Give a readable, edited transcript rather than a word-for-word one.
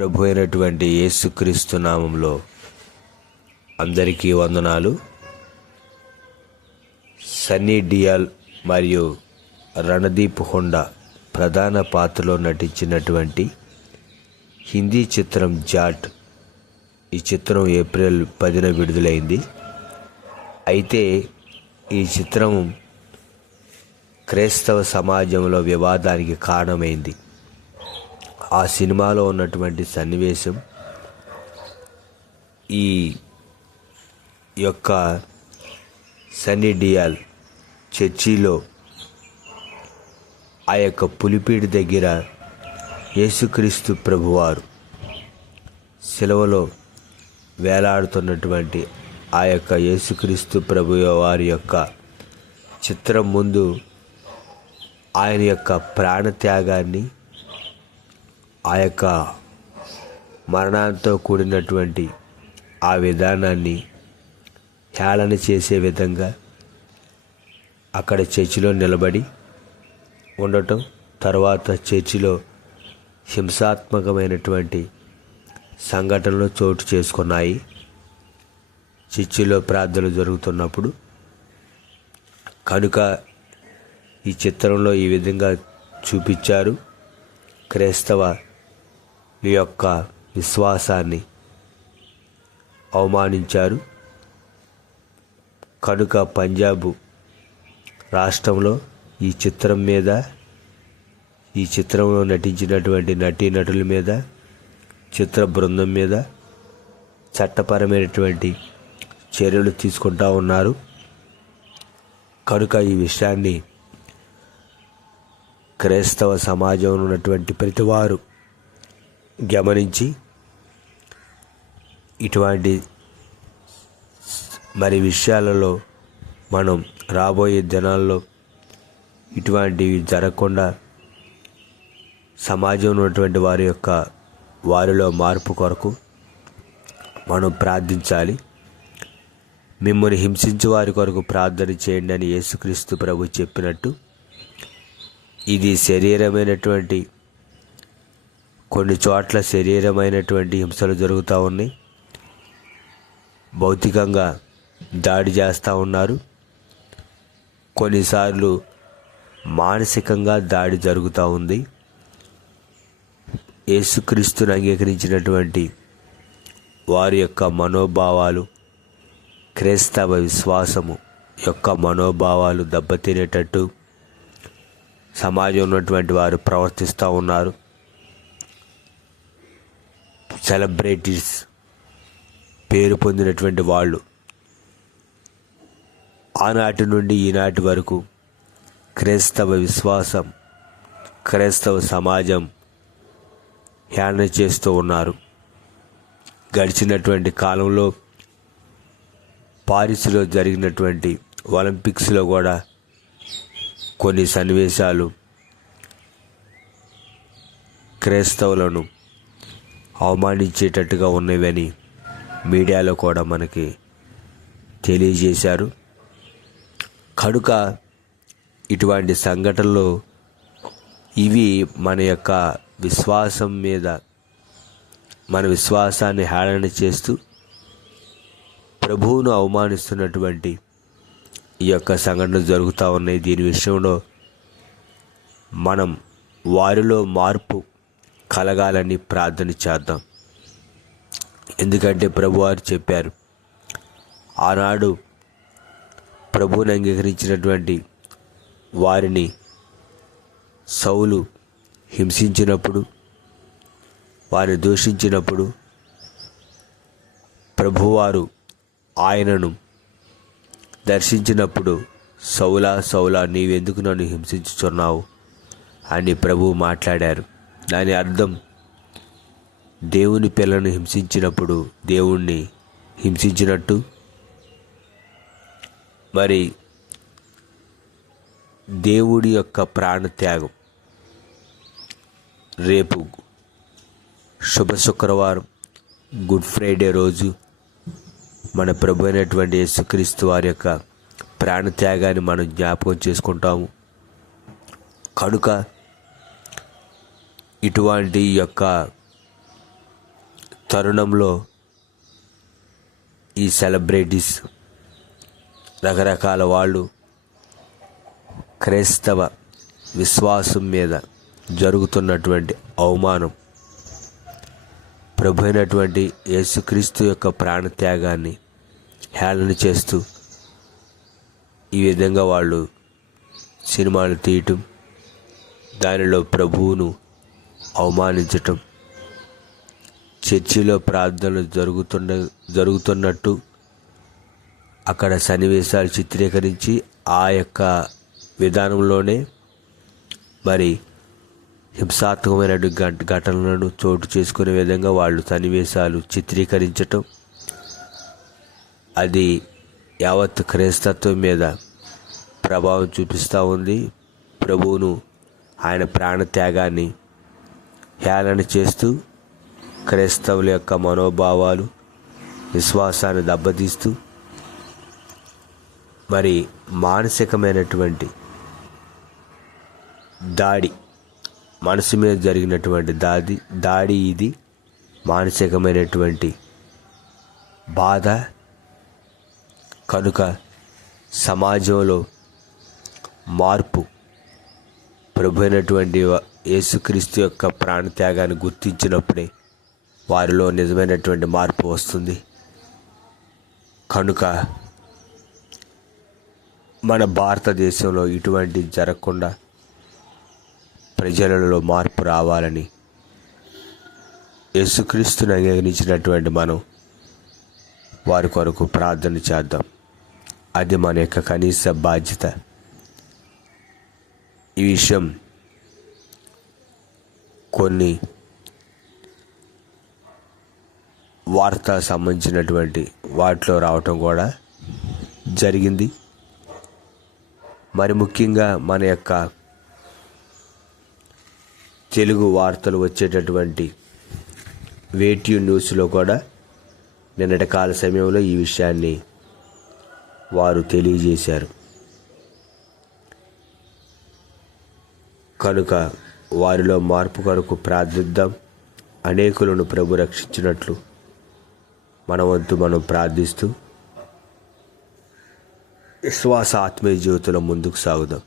ప్రభు అయినటువంటి యేసుక్రీస్తు నామంలో అందరికీ వందనాలు. సన్నీ డియోల్ మరియు రణదీప్ హుడా ప్రధాన పాత్రలో నటించినటువంటి హిందీ చిత్రం జాట్. ఈ చిత్రం ఏప్రిల్ 10న విడుదలైంది. అయితే ఈ చిత్రం క్రైస్తవ సమాజంలో వివాదానికి కారణమైంది. ఆ సినిమాలో ఉన్నటువంటి సన్నివేశం ఈ యొక్క సన్నీ డియోల్ చర్చిలో ఆ యొక్క పులిపీడి దగ్గర యేసుక్రీస్తు ప్రభువారు సిలువలో వేలాడుతున్నటువంటి ఆ యొక్క యేసుక్రీస్తు ప్రభువారి యొక్క చిత్రం ముందు ఆయన యొక్క ప్రాణత్యాగాన్ని, ఆ యొక్క మరణంతో కూడినటువంటి ఆ విధానాన్ని హేళన చేసే విధంగా అక్కడ చర్చిలో నిలబడి ఉండటం, తర్వాత చర్చిలో హింసాత్మకమైనటువంటి సంఘటనలు చోటు చేసుకున్నాయి. చర్చిలో ప్రార్థనలు జరుగుతున్నప్పుడు కనుక ఈ చిత్రంలో ఈ విధంగా చూపించారు. క్రైస్తవ యొక్క విశ్వాసాన్ని అవమానించారు. కనుక పంజాబ్ రాష్ట్రంలో ఈ చిత్రం మీద, ఈ చిత్రంలో నటించినటువంటి నటీనటుల మీద, చిత్ర బృందం మీద చట్టపరమైనటువంటి చర్యలు తీసుకుంటూ ఉన్నారు. కనుక ఈ విషయాన్ని క్రైస్తవ సమాజంలో ఉన్నటువంటి ప్రతివారు గమనించి ఇటువంటి విషయాలలో మనం రాబోయే దినాల్లో ఇటువంటివి జరగకుండా సమాజంలో ఉన్నటువంటి వారిలో మార్పు కొరకు మనం ప్రార్థించాలి. మిమ్మల్ని హింసించే వారి కొరకు ప్రార్థన చేయండి అని యేసుక్రీస్తు ప్రభు చెప్పినట్టు, ఇది శరీరమైనటువంటి కొన్ని చోట్ల శరీరమైనటువంటి హింసలు జరుగుతూ ఉన్నాయి. భౌతికంగా దాడి చేస్తూ ఉన్నారు. కొన్నిసార్లు మానసికంగా దాడి జరుగుతూ ఉంది. యేసుక్రీస్తుని అంగీకరించినటువంటి వారి యొక్క మనోభావాలు, క్రైస్తవ విశ్వాసము యొక్క మనోభావాలు దెబ్బతినేటట్టు సమాజంలో ఉన్నటువంటి వారు ప్రవర్తిస్తూ ఉన్నారు. సెలబ్రిటీస్, పేరు పొందినటువంటి వాళ్ళు ఆనాటి నుండి ఈనాటి వరకు క్రైస్తవ విశ్వాసం, క్రైస్తవ సమాజం హేళన చేస్తూ ఉన్నారు. గడిచినటువంటి కాలంలో పారిస్లో జరిగినటువంటి ఒలింపిక్స్లో కూడా కొన్ని సన్నివేశాలు క్రైస్తవులను అవమానించేటట్టుగా ఉన్నవని మీడియాలో కూడా మనకి తెలియజేశారు. కనుక ఇటువంటి సంఘటనలు ఇవి మన యొక్క విశ్వాసం మీద, మన విశ్వాసాన్ని హేళన చేస్తూ ప్రభువును అవమానిస్తున్నటువంటి ఈ యొక్క సంఘటనలు జరుగుతూ ఉన్నాయి. దీని విషయంలో మనం వారిలో మార్పు కలగాలని ప్రార్థన చేద్దాం. ఎందుకంటే ప్రభువారు చెప్పారు, ఆనాడు ప్రభువుని అంగీకరించినటువంటి వారిని సౌలు హింసించినప్పుడు, వారిని దూషించినప్పుడు ప్రభువారు ఆయనను దర్శించినప్పుడు, సౌలా సౌలా నీవెందుకు నన్ను హింసించుచున్నావు అని ప్రభువు మాట్లాడారు. దాని అర్థం, దేవుని పిల్లను హింసించినప్పుడు దేవుణ్ణి హింసించినట్టు, మరి దేవుడి యొక్క ప్రాణత్యాగం రేపు శుభ శుక్రవారం, గుడ్ ఫ్రైడే రోజు మన ప్రభు అయినటువంటి యేసుక్రీస్తు వారి యొక్క ప్రాణత్యాగాన్ని మనం జ్ఞాపకం చేసుకుంటాము. కనుక ఇటువంటి యొక్క తరుణంలో ఈ సెలబ్రిటీస్ రకరకాల వాళ్ళు క్రైస్తవ విశ్వాసం మీద జరుగుతున్నటువంటి అవమానం, ప్రభు అయినటువంటి యేసుక్రీస్తు యొక్క ప్రాణత్యాగాన్ని హేళన చేస్తూ ఈ విధంగా వాళ్ళు సినిమాలు తీయటం, దానిలో ప్రభువును అవమానించటం, చర్చిలో ప్రార్థనలు జరుగుతున్నట్టు అక్కడ సన్నివేశాలు చిత్రీకరించి ఆ యొక్క విధానంలోనే మరి హింసాత్మకమైన ఘటనలను చోటు చేసుకునే విధంగా వాళ్ళు సన్నివేశాలు చిత్రీకరించటం, అది యావత్ క్రైస్తత్వం మీద ప్రభావం చూపిస్తూ ఉంది. ప్రభువును, ఆయన ప్రాణత్యాగాన్ని హేళన చేస్తూ క్రైస్తవుల యొక్క మనోభావాలు, విశ్వాసాన్ని దెబ్బతీస్తూ మరి మానసికమైనటువంటి దాడి, మనసు మీద జరిగినటువంటి దాడి ఇది మానసికమైనటువంటి బాధ. కనుక సమాజంలో మార్పు, ప్రభు అయినటువంటి యేసుక్రీస్తు యొక్క ప్రాణత్యాగాన్ని గుర్తించినప్పుడే వారిలో నిజమైనటువంటి మార్పు వస్తుంది. కనుక మన భారతదేశంలో ఇటువంటి జరగకుండా ప్రజలలో మార్పు రావాలని యేసుక్రీస్తుని అంగీకరించినటువంటి మనం వారి కొరకు ప్రార్థన చేద్దాం. అది మన యొక్క కనీస బాధ్యత. ఈ విషయం కొన్ని వార్త సంబంధించినటువంటి వాటిలో రావటం కూడా జరిగింది. మరి ముఖ్యంగా మన యొక్క తెలుగు వార్తలు వచ్చేటటువంటి వేట్యూ న్యూస్లో కూడా నిన్నటి కాల సమయంలో ఈ విషయాన్ని వారు తెలియజేశారు. కనుక వారిలో మార్పు కొరకు ప్రార్థిద్దాం. అనేకులను ప్రభు రక్షించినట్లు మన వంతు మనం ప్రార్థిస్తూ విశ్వాస ఆత్మీయ జీవితంలో ముందుకు సాగుదాం.